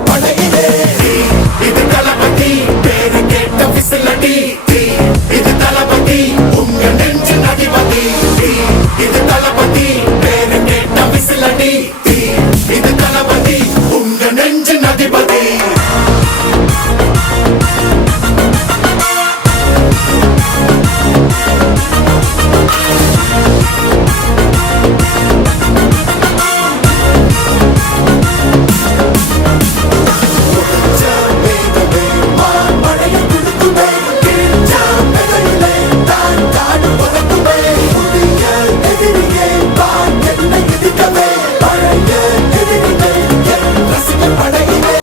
படையிலே இது தளபதி பேரு கேட்ட விசிலடி இது தளபதி உங்க நெஞ்சின் அதிபதி இது தளபதி பேரு கேட்ட விசிலடி இது தளபதி உங்க நெஞ்சின் அதிபதி